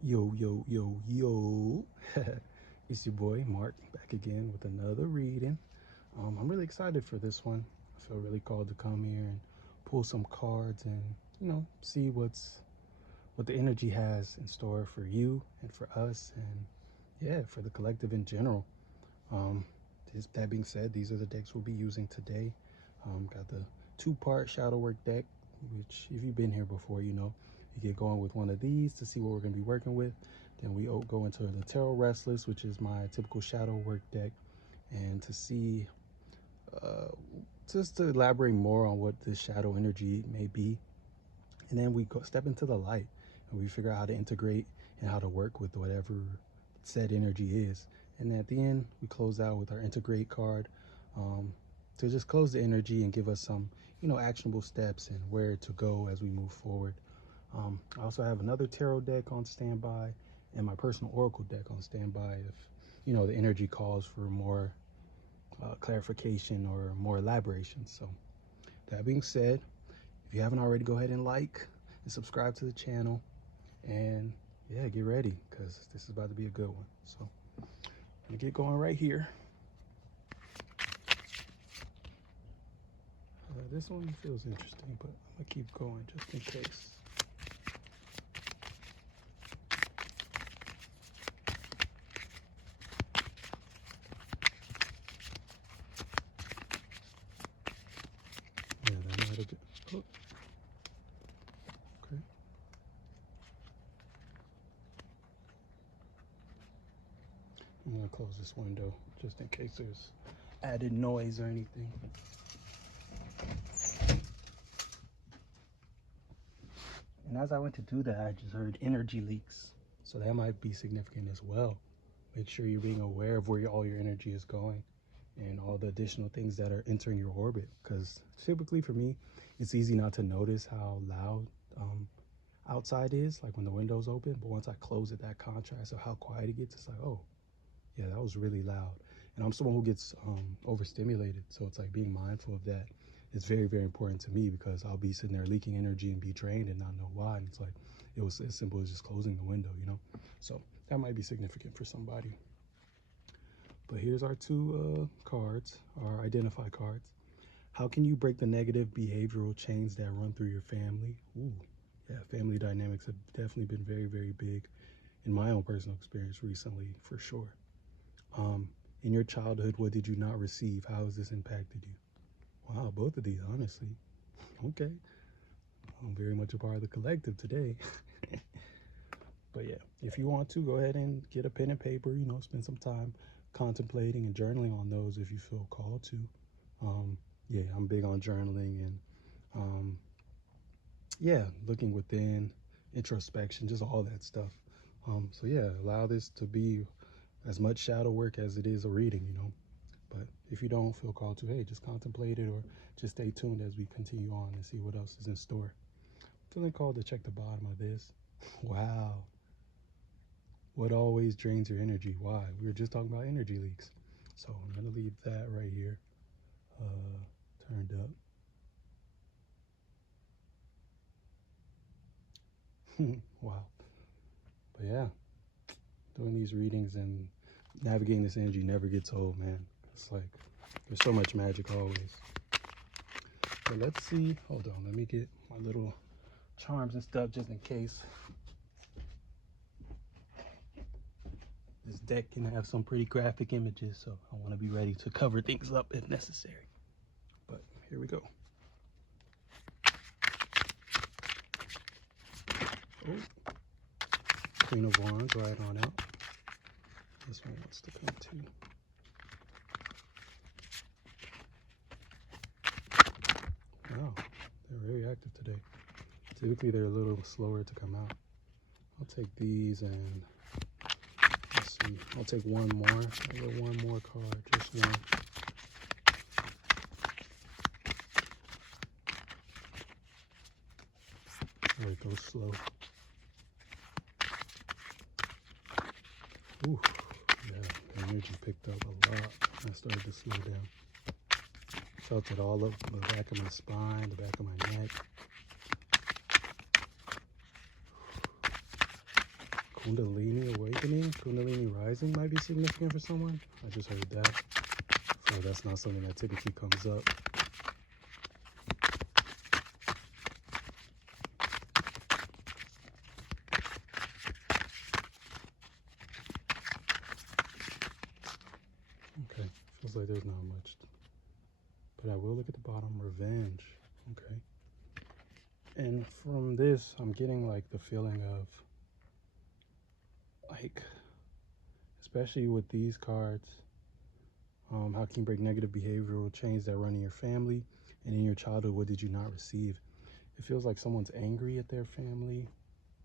Yo, yo, yo, yo. It's your boy Mark back again with another reading. I'm really excited for this one. I feel really called to come here and pull some cards and, see what the energy has in store for you and for us and yeah, for the collective in general. Um, that being said, these are the decks we'll be using today. Got the two-part shadow work deck, which if you've been here before, you get going with one of these to see what we're going to be working with. Then we go into the Tarot Restless, which is my typical shadow work deck, and to see, uh, just to elaborate more on what this shadow energy may be. And then we go step into the light and we figure out how to integrate and how to work with whatever said energy is. And at the end, we close out with our integrate card, um, to just close the energy and give us some, actionable steps and where to go as we move forward. I also have another tarot deck on standby and my personal oracle deck on standby if, the energy calls for more clarification or more elaboration. So that being said, if you haven't already, go ahead and like and subscribe to the channel. And yeah, get ready because this is about to be a good one. So I'm gonna get going right here. This one feels interesting, but I'm gonna keep going just in case. Yeah, that might have been. Oh, okay. I'm gonna close this window just in case there's added noise or anything. And as I went to do that, I just heard energy leaks. So that might be significant as well. Make sure you're being aware of where all your energy is going and all the additional things that are entering your orbit. Because typically for me, it's easy not to notice how loud outside is, like when the window's open. But once I close it, that contrast of how quiet it gets, it's like, oh, yeah, that was really loud. And I'm someone who gets overstimulated. So it's like being mindful of that is very, very important to me because I'll be sitting there leaking energy and be drained and not know why. And it's like, it was as simple as just closing the window. So that might be significant for somebody. But here's our two cards, our identify cards. How can you break the negative behavioral chains that run through your family? Ooh, yeah, family dynamics have definitely been very, very big in my own personal experience recently, for sure. In your childhood, what did you not receive? How has this impacted you? Wow, both of these, honestly. Okay, I'm very much a part of the collective today. But yeah, if you want to, go ahead and get a pen and paper, spend some time contemplating and journaling on those if you feel called to. Yeah, I'm big on journaling and, yeah, looking within, introspection, just all that stuff. So yeah, allow this to be as much shadow work as it is a reading. But if you don't feel called to, hey, just contemplate it or just stay tuned as we continue on and see what else is in store. Feeling called to check the bottom of this. Wow. What always drains your energy? Why? We were just talking about energy leaks. So I'm going to leave that right here, turned up. Wow. But yeah, doing these readings and navigating this energy never gets old, man. It's like there's so much magic always. But let's see. Hold on. Let me get my little charms and stuff just in case. This deck can have some pretty graphic images, so I want to be ready to cover things up if necessary. But here we go. Oh, Queen of Wands right on out. This one wants to come too. Wow, they're very active today. Typically they're a little slower to come out. I'll take these and let's see. I'll take one more. I'll get one more card, just one. There it goes slow. Ooh, yeah, the energy picked up a lot. I started to slow down. Felt it all up the back of my spine, the back of my neck. Kundalini awakening, Kundalini rising might be significant for someone. I just heard that. So that's not something that typically comes up. Okay, feels like there's not much. But I will look at the bottom, revenge. Okay. And from this, I'm getting like the feeling of like, especially with these cards, how can you break negative behavioral change that run in your family and in your childhood? What did you not receive? It feels like someone's angry at their family,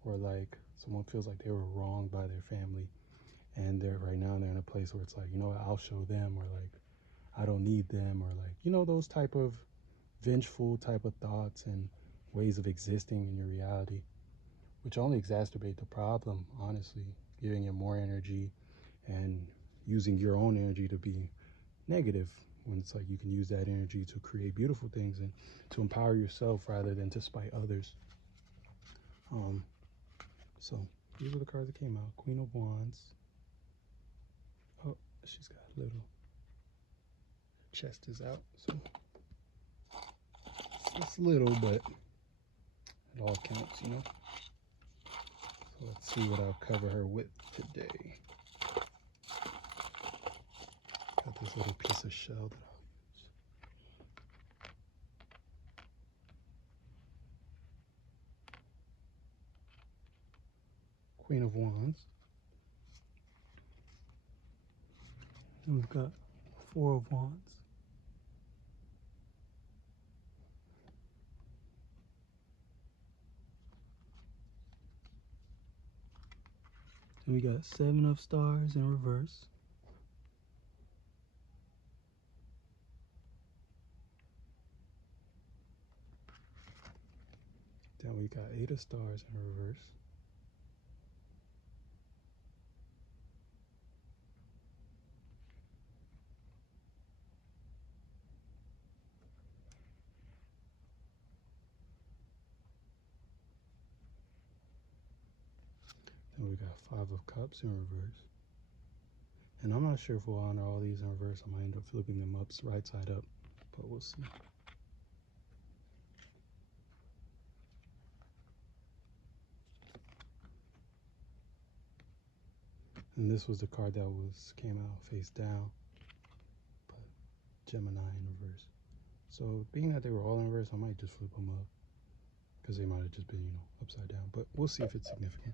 or like someone feels like they were wronged by their family, and they're right now they're in a place where it's like, you know what, I'll show them, or like I don't need them, or like, you know, those type of vengeful type of thoughts and ways of existing in your reality, which only exacerbate the problem, honestly, giving it more energy and using your own energy to be negative, when it's like you can use that energy to create beautiful things and to empower yourself rather than to spite others. Um, so these are the cards that came out. Queen of Wands. Oh, she's got a little chest is out, so it's little, but it all counts, you know. So let's see what I'll cover her with today. Got this little piece of shell that I'll use. Queen of Wands. And we've got Four of Wands. Then we got Seven of Stars in reverse. Then we got Eight of Stars in reverse. Then we got Five of Cups in reverse. And I'm not sure if we'll honor all these in reverse. I might end up flipping them up right side up, but we'll see. And this was the card that came out face down, but Gemini in reverse. So being that they were all in reverse, I might just flip them up because they might have just been, you know, upside down. But we'll see if it's significant.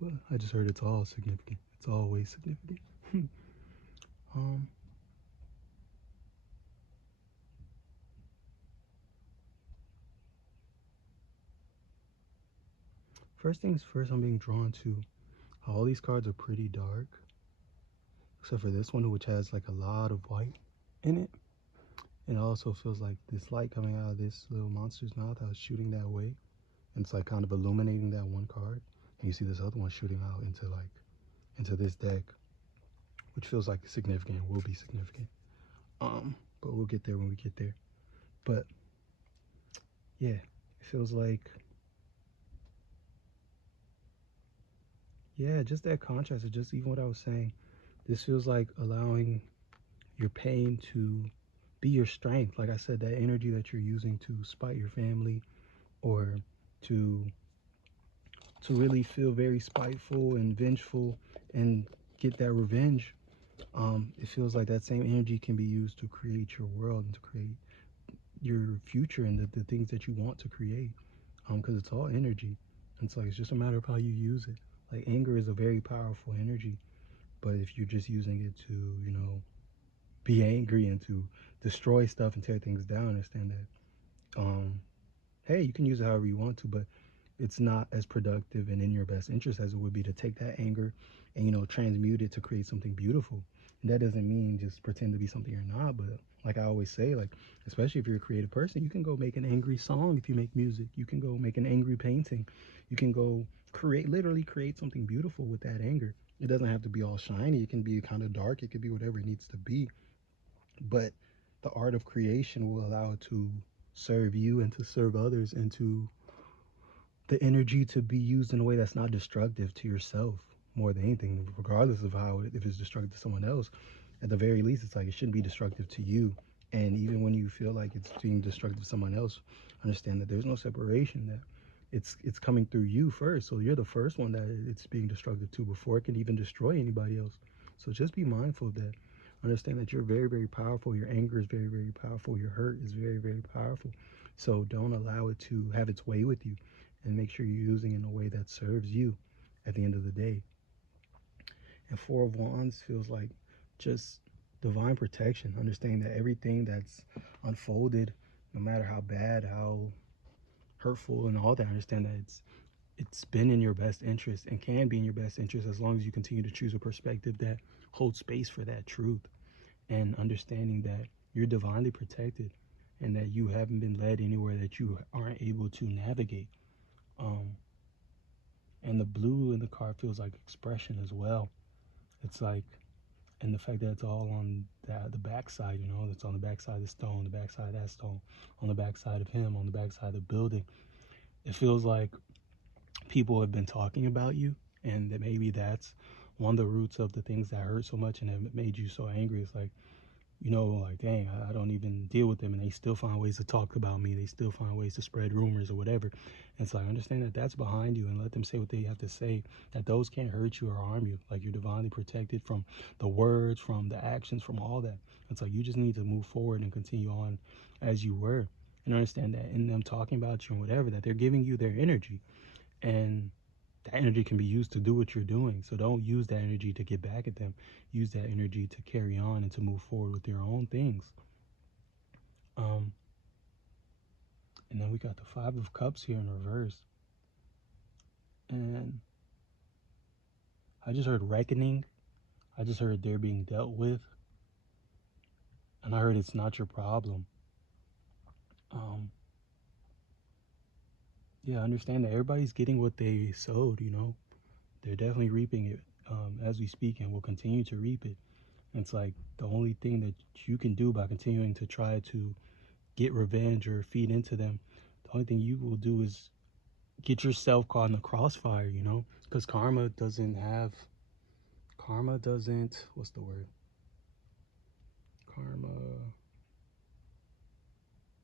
Well, I just heard it's all significant. It's always significant. um, First things first, I'm being drawn to how all these cards are pretty dark, except for this one, which has like a lot of white in it. And it also feels like this light coming out of this little monster's mouth that was shooting that way. And it's like kind of illuminating that one card. And you see this other one shooting out into this deck, which feels like significant, will be significant. But we'll get there when we get there. But yeah, it feels like, yeah, just that contrast of just even what I was saying. This feels like allowing your pain to be your strength. Like I said, that energy that you're using to spite your family, or to really feel very spiteful and vengeful and get that revenge. It feels like that same energy can be used to create your world and to create your future and the things that you want to create. Because it's all energy. It's like it's just a matter of how you use it. Like anger is a very powerful energy, but if you're just using it to, you know, be angry and to destroy stuff and tear things down, understand that hey, you can use it however you want to, but it's not as productive and in your best interest as it would be to take that anger and, you know, transmute it to create something beautiful. And that doesn't mean just pretend to be something you're not, but like I always say, like, especially if you're a creative person, you can go make an angry song. If you make music, you can go make an angry painting. You can go literally create something beautiful with that anger. It doesn't have to be all shiny. It can be kind of dark. It could be whatever it needs to be. But the art of creation will allow it to serve you and to serve others and to the energy to be used in a way that's not destructive to yourself more than anything, regardless of how if it's destructive to someone else. At the very least, it's like it shouldn't be destructive to you. And even when you feel like it's being destructive to someone else, understand that there's no separation, that it's coming through you first. So you're the first one that it's being destructive to before it can even destroy anybody else. So just be mindful of that. Understand that you're very, very powerful. Your anger is very, very powerful. Your hurt is very, very powerful. So don't allow it to have its way with you, and make sure you're using it in a way that serves you at the end of the day. And Four of Wands feels like just divine protection, understanding that everything that's unfolded, no matter how bad, how hurtful, and all that, understand that it's been in your best interest and can be in your best interest as long as you continue to choose a perspective that holds space for that truth, and understanding that you're divinely protected and that you haven't been led anywhere that you aren't able to navigate. Um, and the blue in the card feels like expression as well. It's like, and the fact that it's all on the backside, you know, it's on the backside of the stone, the backside of that stone, on the backside of him, on the backside of the building. It feels like people have been talking about you, and that maybe that's one of the roots of the things that hurt so much and have made you so angry. It's like, you know, like, dang, I don't even deal with them, and they still find ways to talk about me. They still find ways to spread rumors or whatever. And it's like, understand that that's behind you, and let them say what they have to say, that those can't hurt you or harm you. Like, you're divinely protected from the words, from the actions, from all that. It's like, you just need to move forward and continue on as you were, and understand that in them talking about you and whatever, that they're giving you their energy, and that energy can be used to do what you're doing. So don't use that energy to get back at them. Use that energy to carry on and to move forward with your own things. Um, and then we got the Five of Cups here in reverse. And I just heard reckoning. I just heard they're being dealt with. And I heard it's not your problem. Um, yeah, understand that everybody's getting what they sowed, you know. They're definitely reaping it as we speak, and will continue to reap it. And it's like the only thing that you can do by continuing to try to get revenge or feed into them, the only thing you will do is get yourself caught in the crossfire, you know, because karma doesn't, what's the word? Karma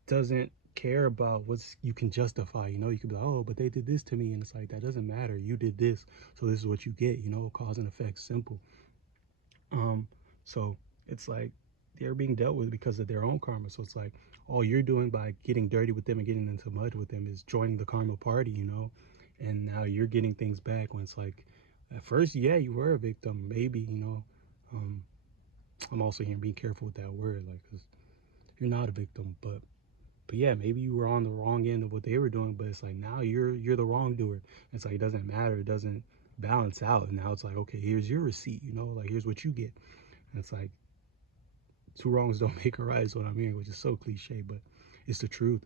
doesn't care about what's you can justify, you know. You could be like, oh, but they did this to me, and it's like, that doesn't matter. You did this, so this is what you get, you know. Cause and effect, simple. um so it's like they're being dealt with because of their own karma. So it's like all you're doing by getting dirty with them and getting into mud with them is joining the karma party, you know. And now you're getting things back, when it's like, at first, yeah, you were a victim, maybe, you know. um I'm also here being careful with that word, like, because you're not a victim, but yeah, maybe you were on the wrong end of what they were doing, but it's like now you're the wrongdoer. It's like, it doesn't matter, it doesn't balance out. And now it's like, okay, here's your receipt, you know, like, here's what you get. And it's like, two wrongs don't make a right, is what I'm hearing, which is so cliche, but it's the truth.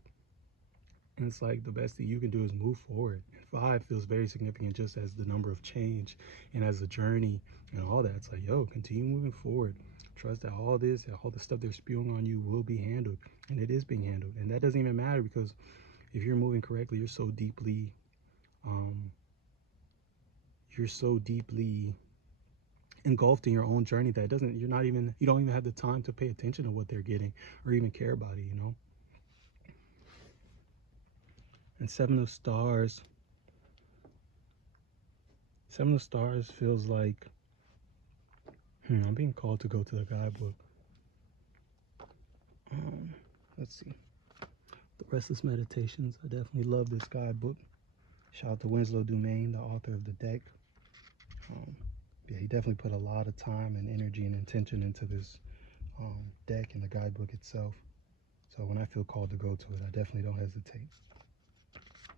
And it's like, the best thing you can do is move forward. And five feels very significant, just as the number of change and as a journey and all that. It's like, yo, continue moving forward. Trust that all this, all the stuff they're spewing on you will be handled, and it is being handled. And that doesn't even matter, because if you're moving correctly, um, you're so deeply engulfed in your own journey that you don't even have the time to pay attention to what they're getting or even care about it, you know. And seven of stars feels like, I'm being called to go to the guidebook. um let's see, the Restless Meditations. I definitely love this guidebook. Shout out to Winslow Dumaine, the author of the deck. um yeah, he definitely put a lot of time and energy and intention into this deck and the guidebook itself. So when I feel called to go to it, I definitely don't hesitate.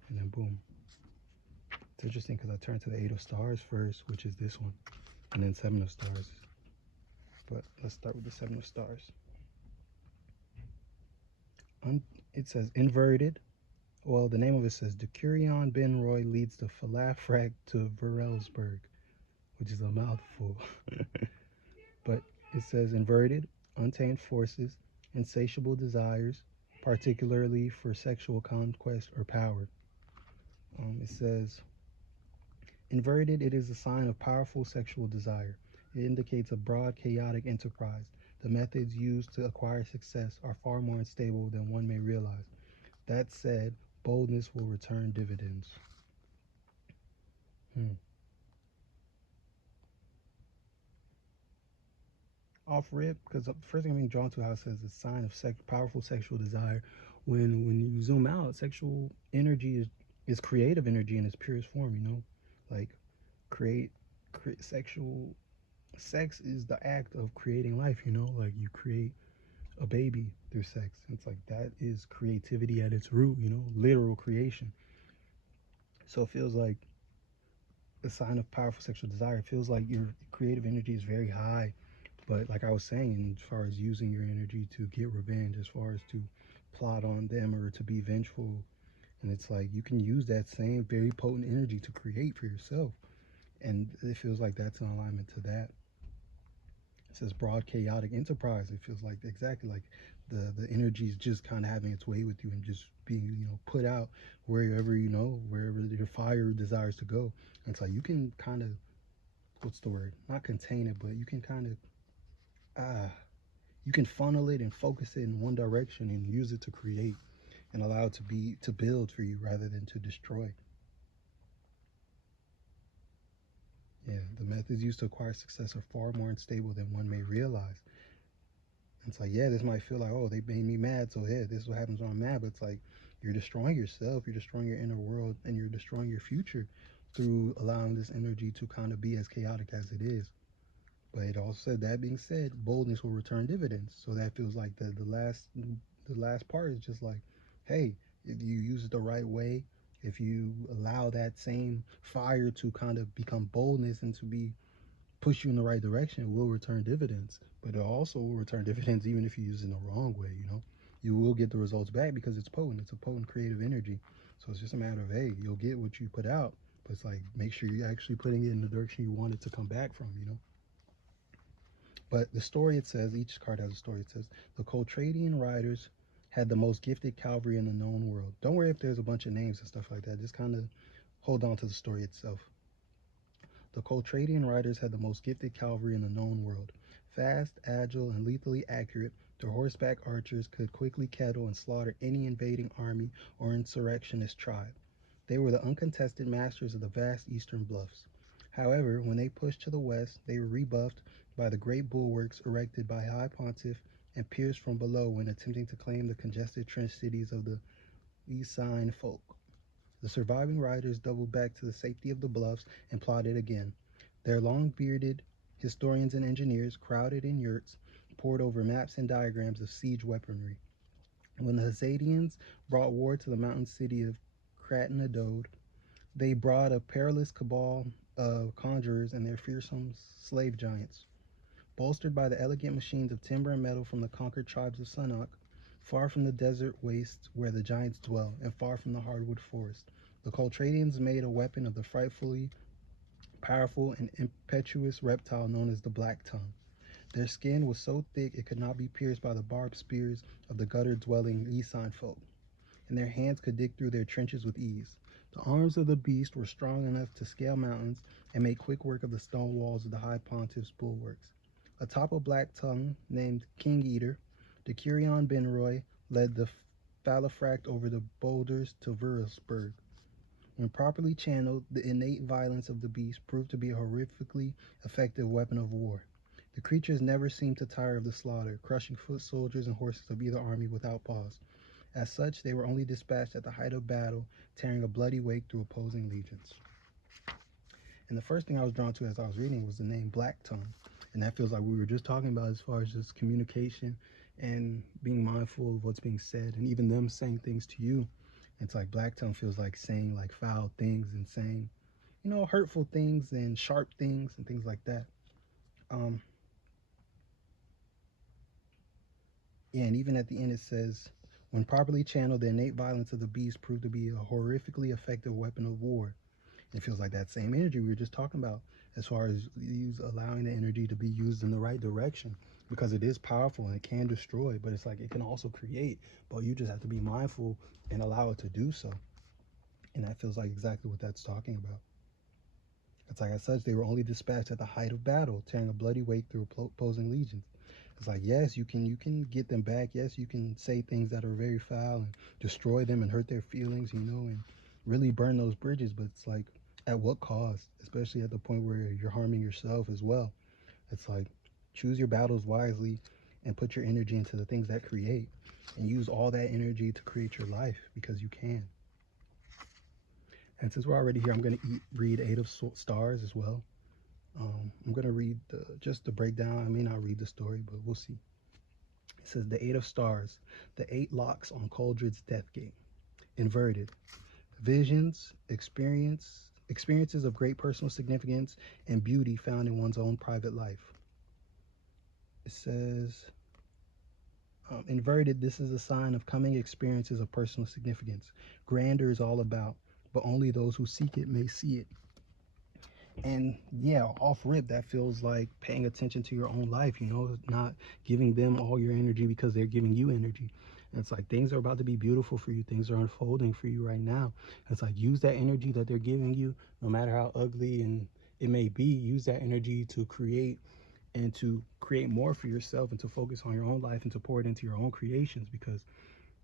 And then boom. It's interesting because I turned to the Eight of Stars first, which is this one, and then Seven of Stars. But let's start with the Seven of Stars. It says inverted. Well, the name of it says Decurion Ben Roy leads the Falafrak to Verelsburg, which is a mouthful. But it says inverted, untamed forces, insatiable desires, particularly for sexual conquest or power. It says, inverted, it is a sign of powerful sexual desire. It indicates a broad, chaotic enterprise. The methods used to acquire success are far more unstable than one may realize. That said, boldness will return dividends. Hmm. Off rip, because the first thing I'm being drawn to how it says a sign of powerful sexual desire. When you zoom out, sexual energy is creative energy in its purest form. Like create, sexual sex is the act of creating life. Like you create a baby through sex. It's like that is creativity at its root. Literal creation. So it feels like a sign of powerful sexual desire. It feels like your creative energy is very high. But like I was saying, as far as using your energy to get revenge, as far as to plot on them or to be vengeful, and it's like you can use that same very potent energy to create for yourself. And it feels like that's in alignment to that. It says broad chaotic enterprise. It feels like exactly like the energy is just kind of having its way with you and just being put out wherever wherever your fire desires to go. And it's like you can kind of, what's the word, not contain it, but you can kind of you can funnel it and focus it in one direction and use it to create and allow it to build for you rather than to destroy. Yeah, the methods used to acquire success are far more unstable than one may realize. And it's like, yeah, this might feel like, oh, they made me mad, so yeah, this is what happens when I'm mad. But it's like you're destroying yourself, you're destroying your inner world, and you're destroying your future through allowing this energy to kind of be as chaotic as it is. But it also said, that being said, boldness will return dividends. So that feels like the last part is just like, hey, if you use it the right way, if you allow that same fire to kind of become boldness and to be push you in the right direction, it will return dividends. But it also will return dividends even if you use it in the wrong way. You will get the results back because it's potent. It's a potent creative energy. So it's just a matter of, hey, you'll get what you put out. But it's like, make sure you're actually putting it in the direction you want it to come back from. But the story, it says, each card has a story. It says, the Coltradian riders had the most gifted cavalry in the known world. Don't worry if there's a bunch of names and stuff like that. Just kind of hold on to the story itself. The Coltradian riders had the most gifted cavalry in the known world. Fast, agile, and lethally accurate, their horseback archers could quickly kettle and slaughter any invading army or insurrectionist tribe. They were the uncontested masters of the vast eastern bluffs. However, when they pushed to the west, they were rebuffed by the great bulwarks erected by High Pontiff and pierced from below when attempting to claim the congested trench cities of the Essene folk. The surviving riders doubled back to the safety of the bluffs and plotted again. Their long-bearded historians and engineers, crowded in yurts, pored over maps and diagrams of siege weaponry. When the Hassanians brought war to the mountain city of Kratnadode, they brought a perilous cabal of conjurers and their fearsome slave giants. Bolstered by the elegant machines of timber and metal from the conquered tribes of Sunak, far from the desert wastes where the giants dwell, and far from the hardwood forest, the Coltradians made a weapon of the frightfully powerful and impetuous reptile known as the Black Tongue. Their skin was so thick it could not be pierced by the barbed spears of the gutter-dwelling Essene folk, and their hands could dig through their trenches with ease. The arms of the beast were strong enough to scale mountains and make quick work of the stone walls of the High Pontiff's bulwarks. Atop a black tongue named King Eater, the Curion Benroy led the Falafract over the boulders to Vursburg. When properly channeled, the innate violence of the beast proved to be a horrifically effective weapon of war. The creatures never seemed to tire of the slaughter, crushing foot soldiers and horses of either army without pause. As such, they were only dispatched at the height of battle, tearing a bloody wake through opposing legions. And the first thing I was drawn to as I was reading was the name Black Tongue. And that feels like we were just talking about as far as just communication and being mindful of what's being said and even them saying things to you. It's like Black Tongue feels like saying like foul things and saying, hurtful things and sharp things and things like that. Um, yeah, and even at the end it says, when properly channeled, the innate violence of the beast proved to be a horrifically effective weapon of war. It feels like that same energy we were just talking about as far as allowing the energy to be used in the right direction because it is powerful and it can destroy, but it's like it can also create, but you just have to be mindful and allow it to do so. And that feels like exactly what that's talking about. It's like, as such, they were only dispatched at the height of battle, tearing a bloody way through opposing legions. It's like, yes, you can get them back. Yes, you can say things that are very foul and destroy them and hurt their feelings, and really burn those bridges. But it's like, at what cost? Especially at the point where you're harming yourself as well. It's like, choose your battles wisely and put your energy into the things that create, and use all that energy to create your life because you can. And since we're already here, I'm going to read Eight of Stars as well. I'm going to read just the breakdown. I may not read the story, but we'll see. It says the Eight of Stars, the eight locks on Coldred's death gate. Inverted. Visions, experiences of great personal significance and beauty found in one's own private life. It says, inverted, this is a sign of coming experiences of personal significance. Grandeur is all about, but only those who seek it may see it. And yeah, off rip, that feels like paying attention to your own life, not giving them all your energy because they're giving you energy. And it's like things are about to be beautiful for you, things are unfolding for you right now. It's like, use that energy that they're giving you, no matter how ugly and it may be. Use that energy to create, and to create more for yourself, and to focus on your own life, and to pour it into your own creations, because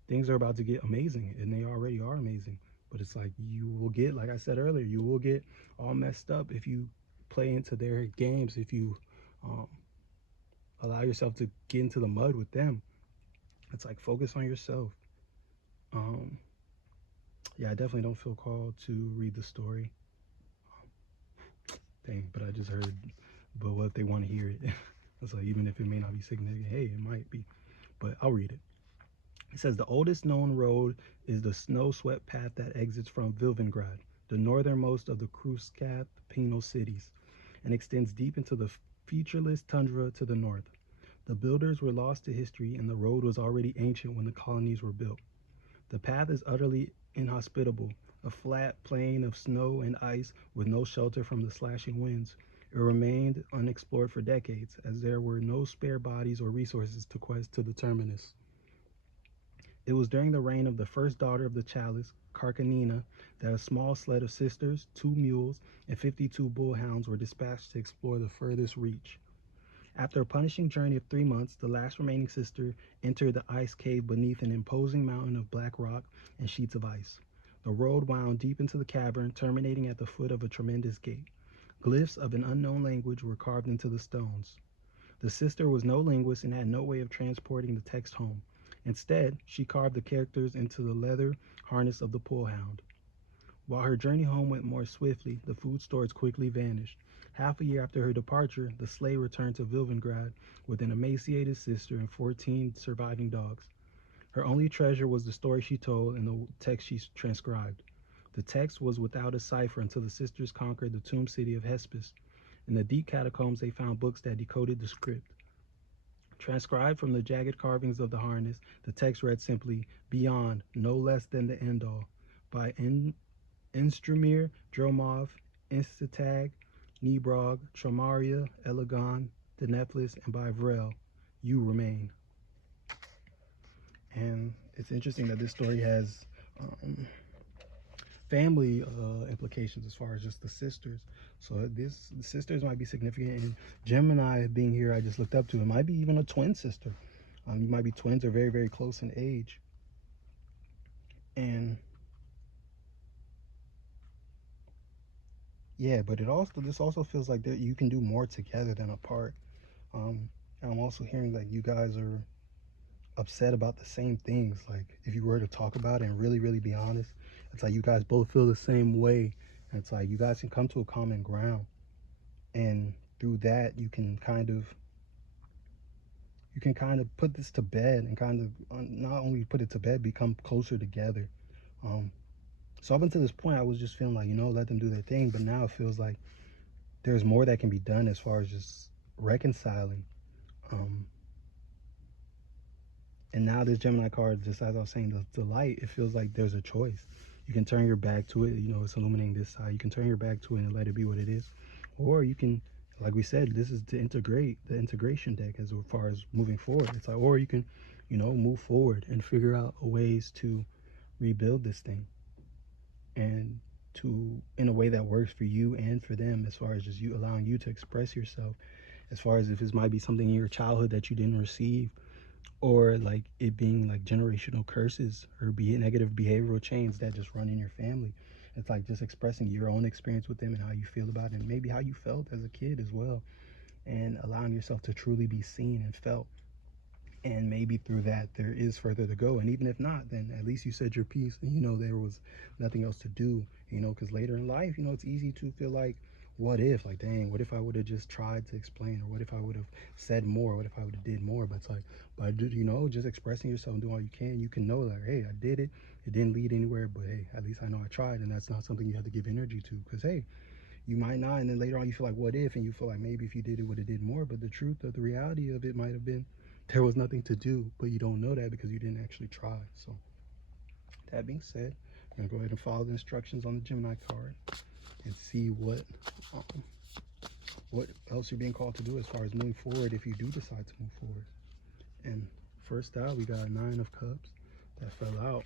things are about to get amazing, and they already are amazing. But it's like, you will get, like I said earlier, you will get all messed up if you play into their games, if you um, allow yourself to get into the mud with them. It's like, focus on yourself. um, yeah, I definitely don't feel called to read the story. Dang, but I just heard, but what if they want to hear it? It's like, even if it may not be significant, hey, it might be, but I'll read it. It says the oldest known road is the snow-swept path that exits from Vilvengrad, the northernmost of the Kruskath penal cities, and extends deep into the featureless tundra to the north. The builders were lost to history, and the road was already ancient when the colonies were built. The path is utterly inhospitable, a flat plain of snow and ice with no shelter from the slashing winds. It remained unexplored for decades, as there were no spare bodies or resources to quest to the terminus. It was during the reign of the first daughter of the Chalice, Carcanina, that a small sled of sisters, 2 mules, and 52 bullhounds were dispatched to explore the furthest reach. After a punishing journey of 3 months, the last remaining sister entered the ice cave beneath an imposing mountain of black rock and sheets of ice. The road wound deep into the cavern, terminating at the foot of a tremendous gate. Glyphs of an unknown language were carved into the stones. The sister was no linguist and had no way of transporting the text home. Instead, she carved the characters into the leather harness of the polehound. While her journey home went more swiftly, the food stores quickly vanished. Half a year after her departure, the sleigh returned to Vilvengrad with an emaciated sister and 14 surviving dogs. Her only treasure was the story she told and the text she transcribed. The text was without a cipher until the sisters conquered the tomb city of Hespus. In the deep catacombs, they found books that decoded the script. Transcribed from the jagged carvings of the harness, the text read simply, "Beyond, no less than the end all," by Instrumir, Dromov, Instatag, Nebrog, Tromaria, Elegon, Deneplis, and by Vrel, "You remain." And it's interesting that this story has family implications as far as just the sisters. So the sisters might be significant. And Gemini being here, I just looked up to, it might be even a twin sister. You might be twins or very, very close in age. And yeah, but this also feels like that you can do more together than apart. And I'm also hearing like you guys are upset about the same things. Like, if you were to talk about it and really, really be honest, it's like you guys both feel the same way. And it's like you guys can come to a common ground, and through that you can kind of put this to bed, and kind of not only put it to bed, become closer together. Um, so up until this point, I was just feeling like, let them do their thing. But now it feels like there's more that can be done as far as just reconciling. Um, and now this Gemini card, just as I was saying, the light, it feels like there's a choice. You can turn your back to it. It's illuminating this side. You can turn your back to it and let it be what it is. Or you can, like we said, this is to integrate the integration deck as far as moving forward. It's like, or you can, move forward and figure out ways to rebuild this thing. and to in a way that works for you and for them, as far as just you allowing you to express yourself, as far as if this might be something in your childhood that you didn't receive, or like it being like generational curses or be negative behavioral chains that just run in your family. It's like just expressing your own experience with them and how you feel about it, and maybe how you felt as a kid as well, and allowing yourself to truly be seen and felt. And maybe through that there is further to go, and even if not, then at least you said your piece and you know there was nothing else to do, you know, because later in life, you know, it's easy to feel like, what if, like, dang, what if I would have just tried to explain, or what if I would have said more, what if I would have did more. But it's like, by, you know, just expressing yourself and doing all you can know like, hey, I did it, it didn't lead anywhere, but hey, at least I know I tried. And that's not something you have to give energy to, because hey, you might not, and then later on you feel like, what if, and you feel like maybe if you did it would have did more. But the truth of the reality of it might have been there was nothing to do, but you don't know that because you didn't actually try. So that being said, I'm gonna go ahead and follow the instructions on the Gemini card and see um, what else you're being called to do as far as moving forward, if you do decide to move forward. And first out, we got a Nine of Cups that fell out.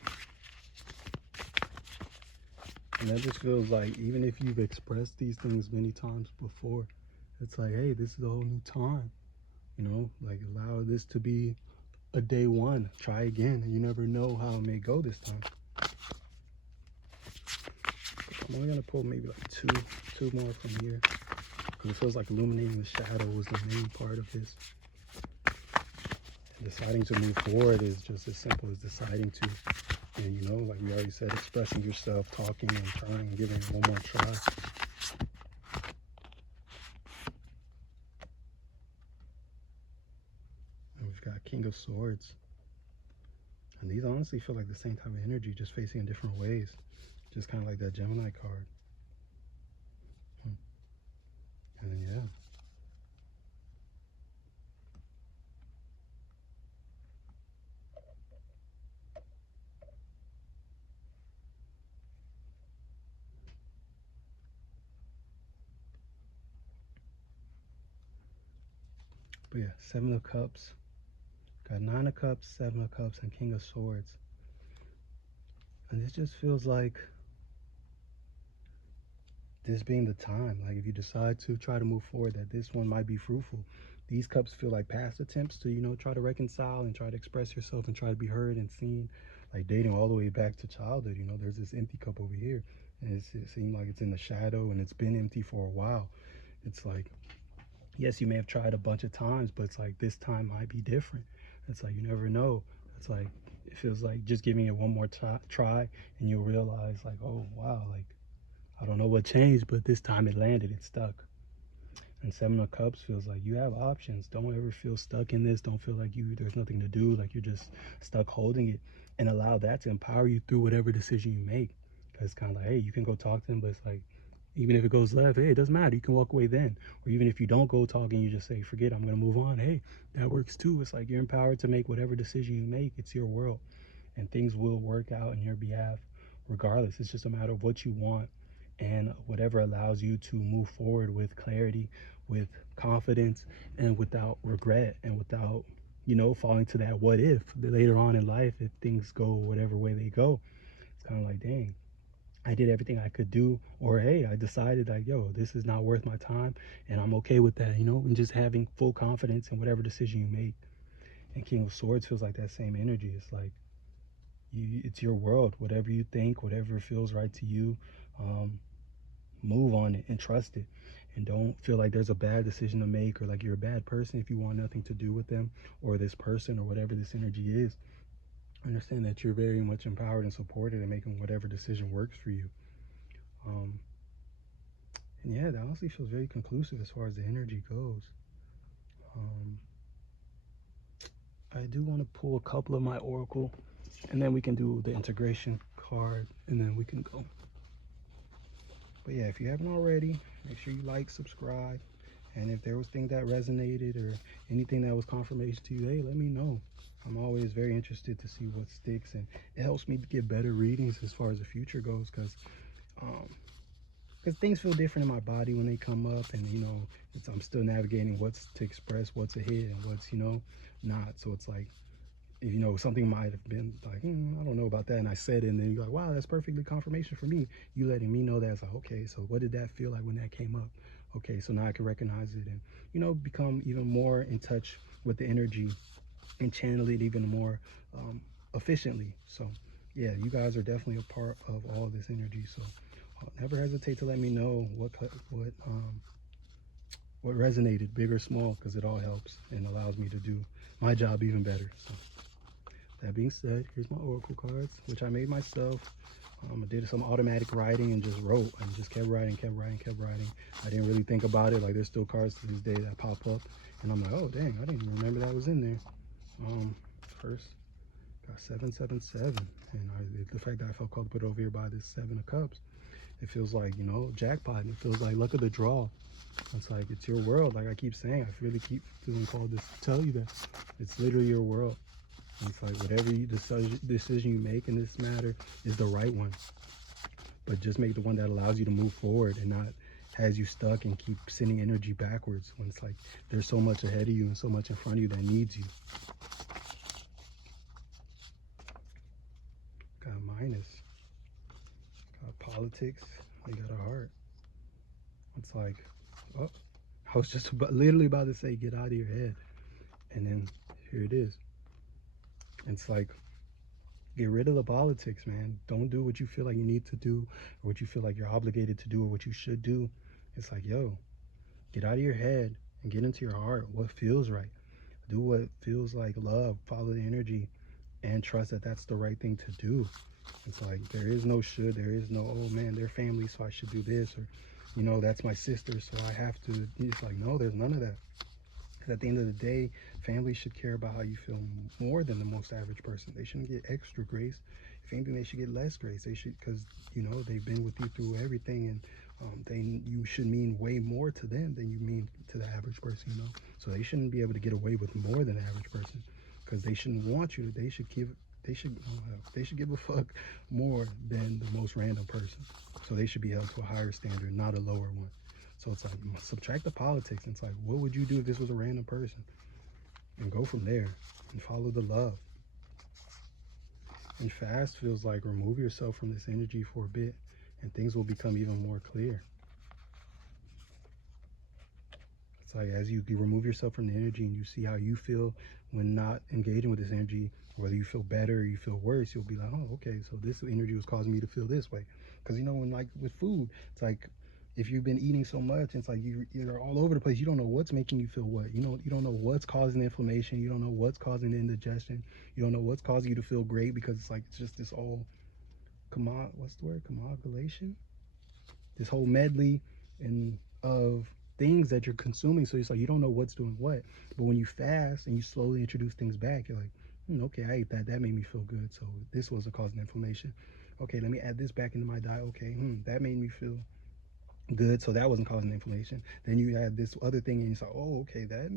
And that just feels like, even if you've expressed these things many times before, it's like, hey, this is a whole new time. You know, like, allow this to be a day one. Try again. You never know how it may go this time. I'm only gonna pull maybe like two more from here, because it feels like illuminating the shadow was the main part of this. And deciding to move forward is just as simple as deciding to, and you know, like we already said, expressing yourself, talking and trying and giving it one more try. And we've got King of Swords. And these honestly feel like the same type of energy, just facing in different ways. Just kind of like that Gemini card. And then, yeah. But yeah, Seven of Cups. Got Nine of Cups, Seven of Cups, and King of Swords. And this just feels like this being the time. Like, if you decide to try to move forward, that this one might be fruitful. These cups feel like past attempts to, you know, try to reconcile and try to express yourself and try to be heard and seen. Like dating all the way back to childhood, you know, there's this empty cup over here. And it seemed like it's in the shadow and it's been empty for a while. It's like, yes, you may have tried a bunch of times, but it's like this time might be different. It's like, you never know. It's like, it feels like just giving it one more try, and you'll realize like, oh wow, like, I don't know what changed, but this time it landed, it stuck. And Seven of Cups feels like you have options. Don't ever feel stuck in this. Don't feel like there's nothing to do, like you're just stuck holding it, and allow that to empower you through whatever decision you make. Because it's kind of like, hey, you can go talk to them, but it's like, even if it goes left, hey, it doesn't matter. You can walk away then. Or even if you don't go talking, you just say, forget, I'm going to move on. Hey, that works too. It's like you're empowered to make whatever decision you make. It's your world, and things will work out in your behalf regardless. It's just a matter of what you want, and whatever allows you to move forward with clarity, with confidence, and without regret, and without, you know, falling to that what if later on in life, if things go whatever way they go. It's kind of like, dang, I did everything I could do, or hey, I decided like, yo, this is not worth my time, and I'm okay with that, you know, and just having full confidence in whatever decision you make. And King of Swords feels like that same energy. It's like, it's your world. Whatever you think, whatever feels right to you, um, move on it and trust it. And don't feel like there's a bad decision to make, or like you're a bad person if you want nothing to do with them or this person or whatever this energy is. Understand that you're very much empowered and supported in making whatever decision works for you. Um, and yeah, that honestly feels very conclusive as far as the energy goes. Um, I do want to pull a couple of my oracle, and then we can do the integration card, and then we can go. But yeah, if you haven't already, make sure you like, subscribe, and if there was things that resonated or anything that was confirmation to you, hey, let me know. I'm always very interested to see what sticks, and it helps me to get better readings as far as the future goes, because things feel different in my body when they come up, and you know, I'm still navigating what's to express, what's a hit, and what's, you know, not. So it's like, you know, something might have been like, I don't know about that, and I said it, and then you're like, wow, that's perfectly confirmation for me. You letting me know that. It's like, okay, so what did that feel like when that came up? Okay, so now I can recognize it and, you know, become even more in touch with the energy and channel it even more efficiently. So yeah, you guys are definitely a part of all this energy. So never hesitate to let me know what resonated, big or small, because it all helps and allows me to do my job even better. So that being said, here's my oracle cards, which I made myself. I did some automatic writing and just wrote and just kept writing, kept writing, kept writing. I didn't really think about it. Like, there's still cards to this day that pop up, and I'm like, oh dang, I didn't even remember that was in there. First got 777, and the fact that I felt called to put over here by this 7 of Cups, it feels like, you know, jackpot. It feels like luck of the draw. It's like, it's your world. Like I keep saying, I really keep feeling called to tell you that it's literally your world. It's like whatever decision you make in this matter is the right one, but just make the one that allows you to move forward and not has you stuck and keep sending energy backwards when it's like there's so much ahead of you and so much in front of you that needs you. Got a minus. Got politics. They got a heart. It's like, oh, I was just literally about to say, get out of your head. And then here it is. It's like, get rid of the politics, man. Don't do what you feel like you need to do or what you feel like you're obligated to do or what you should do. It's like, yo, get out of your head and get into your heart. What feels right. Do what feels like love. Follow the energy and trust that that's the right thing to do. It's like, there is no should. There is no, oh man, they're family, so I should do this. Or, you know, that's my sister, so I have to. It's like, no, there's none of that. Because at the end of the day, families should care about how you feel more than the most average person. They shouldn't get extra grace. If anything, they should get less grace. They should, because, you know, they've been with you through everything, and you should mean way more to them than you mean to the average person, you know. So they shouldn't be able to get away with more than the average person, because they shouldn't want you. They should give a fuck more than the most random person. So they should be held to a higher standard, not a lower one. So it's like, subtract the politics. It's like, what would you do if this was a random person? And go from there and follow the love. And fast feels like remove yourself from this energy for a bit and things will become even more clear. It's like, as you remove yourself from the energy and you see how you feel when not engaging with this energy, whether you feel better or you feel worse, you'll be like, oh, okay, so this energy was causing me to feel this way. Because, you know, when, like with food, it's like, if you've been eating so much, it's like you're all over the place. You don't know what's making you feel what. You don't know what's causing the inflammation. You don't know what's causing the indigestion. You don't know what's causing you to feel great, because it's like, it's just this all what's the word? Coagulation? This whole medley and of things that you're consuming. So it's like, you don't know what's doing what. But when you fast and you slowly introduce things back, you're like, okay, I ate that. That made me feel good. So this wasn't causing inflammation. Okay, let me add this back into my diet. Okay, that made me feel good. So that wasn't causing inflammation. Then you add this other thing and it's like, oh, okay, that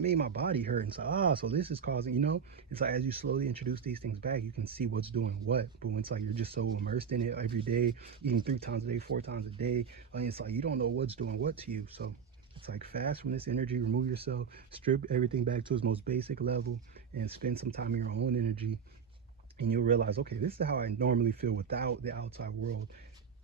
made my body hurt. And so, so this is causing, you know, it's like, as you slowly introduce these things back, you can see what's doing what. But when it's like, you're just so immersed in it every day, eating 3 times a day, 4 times a day, it's like, you don't know what's doing what to you. So it's like, fast from this energy, remove yourself, strip everything back to its most basic level, and spend some time in your own energy. And you'll realize, okay, this is how I normally feel without the outside world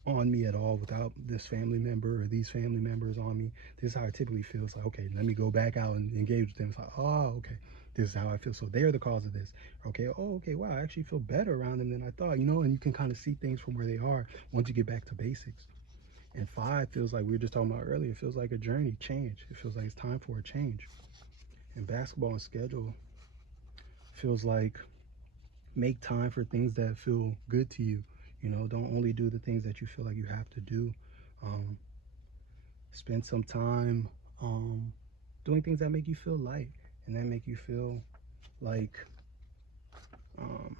on me at all, without this family member or these family members on me. This is how I typically feel. It's like, okay, let me go back out and engage with them. It's like, oh, okay, this is how I feel. So they're the cause of this. Okay, oh, okay, wow, I actually feel better around them than I thought, you know, and you can kind of see things from where they are once you get back to basics. And 5 feels like we were just talking about earlier. It feels like a journey, change. It feels like it's time for a change. And basketball and schedule feels like, make time for things that feel good to you. You know, don't only do the things that you feel like you have to do. Um, Spend some time doing things that make you feel light and that make you feel like um,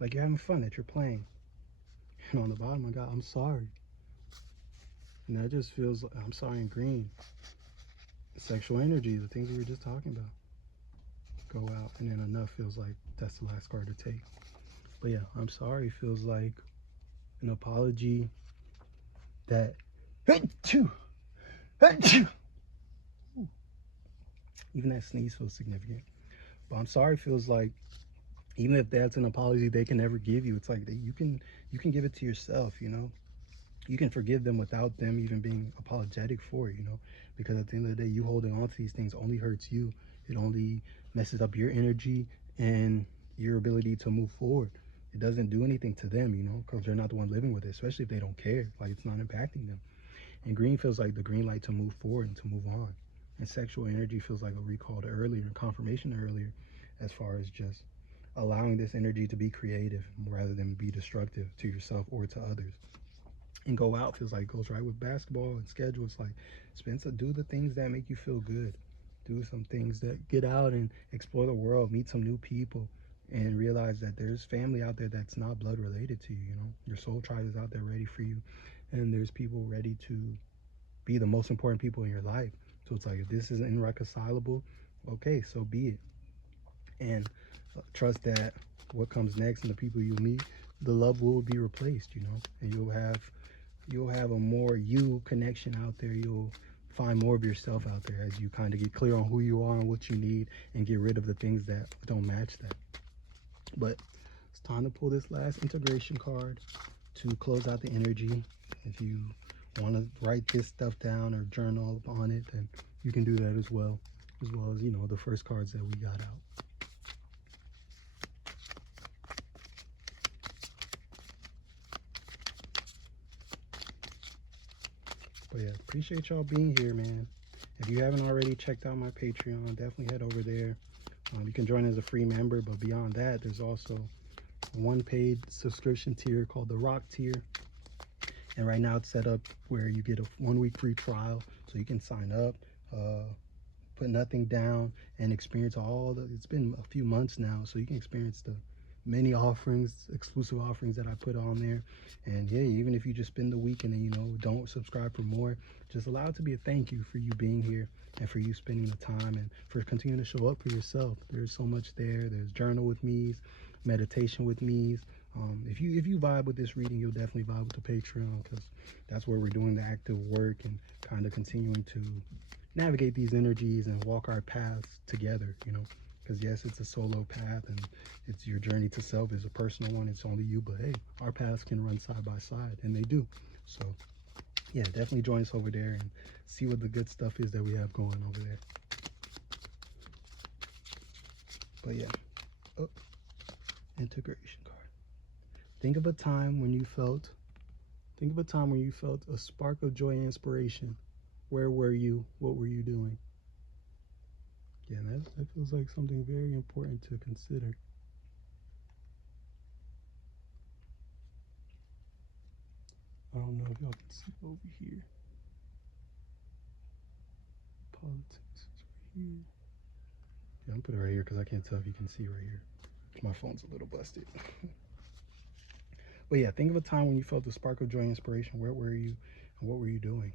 like you're having fun, that you're playing. And on the bottom, I got, I'm sorry. And that just feels like, I'm sorry in green. Sexual energy, the things we were just talking about, go out. And then enough feels like that's the last card to take. But yeah, I'm sorry feels like an apology that even that sneeze feels significant. But I'm sorry feels like, even if that's an apology they can never give you, it's like you can give it to yourself, you know. You can forgive them without them even being apologetic for it, you know, because at the end of the day, you holding on to these things only hurts you. It only messes up your energy and your ability to move forward. It doesn't do anything to them, you know, because they're not the one living with it, especially if they don't care. Like, it's not impacting them. And green feels like the green light to move forward and to move on. And sexual energy feels like a recall to earlier, confirmation earlier, as far as just allowing this energy to be creative rather than be destructive to yourself or to others. And go out feels like goes right with basketball and schedule. It's like, Spencer, do the things that make you feel good. Do some things that get out and explore the world, meet some new people, and realize that there's family out there that's not blood related to you. You know, your soul tribe is out there ready for you, and there's people ready to be the most important people in your life. So it's like, if this is irreconcilable, okay, so be it. And trust that what comes next and the people you meet, the love will be replaced, you know, and you'll have a more you connection out there. You'll find more of yourself out there as you kind of get clear on who you are and what you need and get rid of the things that don't match that. But it's time to pull this last integration card to close out the energy. If you want to write this stuff down or journal on it, then you can do that as well as, you know, the first cards that we got out. But yeah, appreciate y'all being here, man. If you haven't already checked out my Patreon, definitely head over there. You can join as a free member, but beyond that, there's also one paid subscription tier called the Rock tier. And right now it's set up where you get a 1 week free trial, so you can sign up, put nothing down, and experience all the, it's been a few months now, so you can experience the many offerings, exclusive offerings that I put on there. And yeah, even if you just spend the week and then, you know, don't subscribe for more, just allow it to be a thank you for you being here and for you spending the time and for continuing to show up for yourself. There's so much there. There's journal with me's, meditation with me's. If you vibe with this reading, you'll definitely vibe with the Patreon, because that's where we're doing the active work and kind of continuing to navigate these energies and walk our paths together, you know. Because yes, it's a solo path and it's your journey to self is a personal one. It's only you, but hey, our paths can run side by side, and they do. So yeah, definitely join us over there and see what the good stuff is that we have going over there. But yeah, oh, integration card. Think of a time when you felt a spark of joy and inspiration. Where were you? What were you doing? Yeah, that feels like something very important to consider. I don't know if y'all can see over here. Politics is right here. Yeah, I'm putting it right here because I can't tell if you can see right here. My phone's a little busted. But yeah, think of a time when you felt the spark of joy and inspiration. Where were you and what were you doing?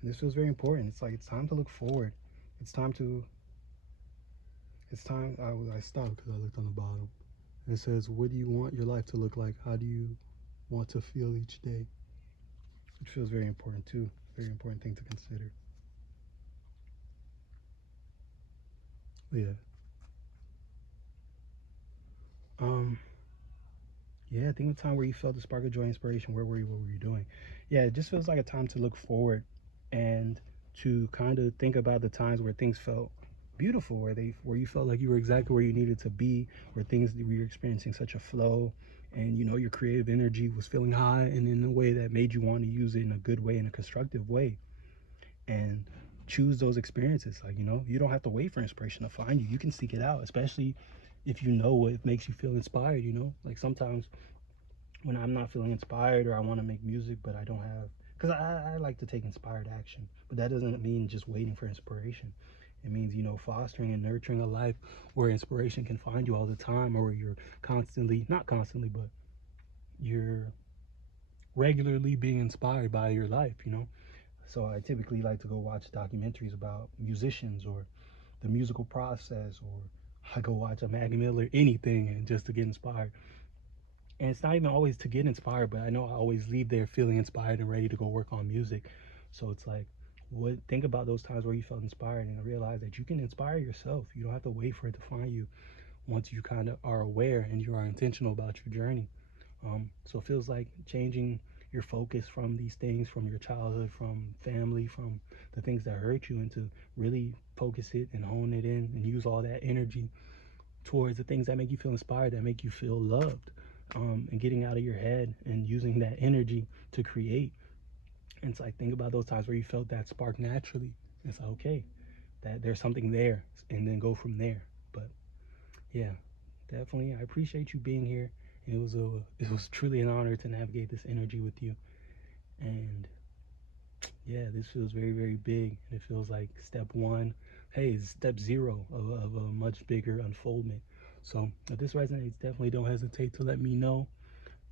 And this feels very important. It's like, it's time to look forward. It's time to, it's time, I stopped because I looked on the bottom. And it says, what do you want your life to look like? How do you want to feel each day? Which feels very important too. Very important thing to consider. But yeah. Yeah, think of a time where you felt the spark of joy, inspiration. Where were you? What were you doing? Yeah, it just feels like a time to look forward and to kind of think about the times where things felt beautiful, where you felt like you were exactly where you needed to be, where things we were experiencing such a flow, and you know your creative energy was feeling high, and in a way that made you want to use it in a good way, in a constructive way, and choose those experiences. Like, you know, you don't have to wait for inspiration to find you. You can seek it out, especially if you know what makes you feel inspired. You know, like sometimes when I'm not feeling inspired or I want to make music, but I don't have, because I like to take inspired action, but that doesn't mean just waiting for inspiration. It means, you know, fostering and nurturing a life where inspiration can find you all the time, or where you're constantly, not constantly, but you're regularly being inspired by your life, you know? So I typically like to go watch documentaries about musicians or the musical process, or I go watch a Mac Miller, anything, and just to get inspired. And it's not even always to get inspired, but I know I always leave there feeling inspired and ready to go work on music. So it's like, think about those times where you felt inspired and realize that you can inspire yourself. You don't have to wait for it to find you. once you kind of are aware and you are intentional about your journey. So it feels like changing your focus from these things, from your childhood, from family, from the things that hurt you, and to really focus it and hone it in and use all that energy towards the things that make you feel inspired, that make you feel loved, and getting out of your head and using that energy to create. And it's like, think about those times where you felt that spark naturally. It's like, okay, that there's something there, and then go from there. But yeah, definitely, I appreciate you being here. It was truly an honor to navigate this energy with you. And yeah, this feels very, very big. And it feels like step one, hey, it's step zero of a much bigger unfoldment. So if this resonates, definitely don't hesitate to let me know.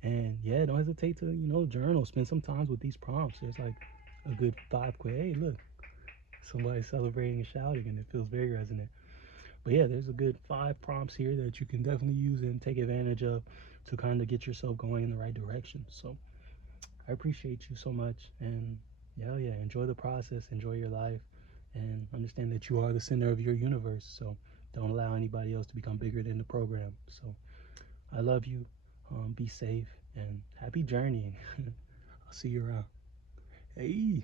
And yeah, don't hesitate to, journal, spend some time with these prompts. There's like a good vibe. Hey, look, somebody's celebrating and shouting, and it feels very resonant. But yeah, there's a good 5 prompts here that you can definitely use and take advantage of to kind of get yourself going in the right direction. So I appreciate you so much. And yeah, enjoy the process, enjoy your life, and understand that you are the center of your universe. So don't allow anybody else to become bigger than the program. So I love you. Be safe and happy journeying. I'll see you around. Hey.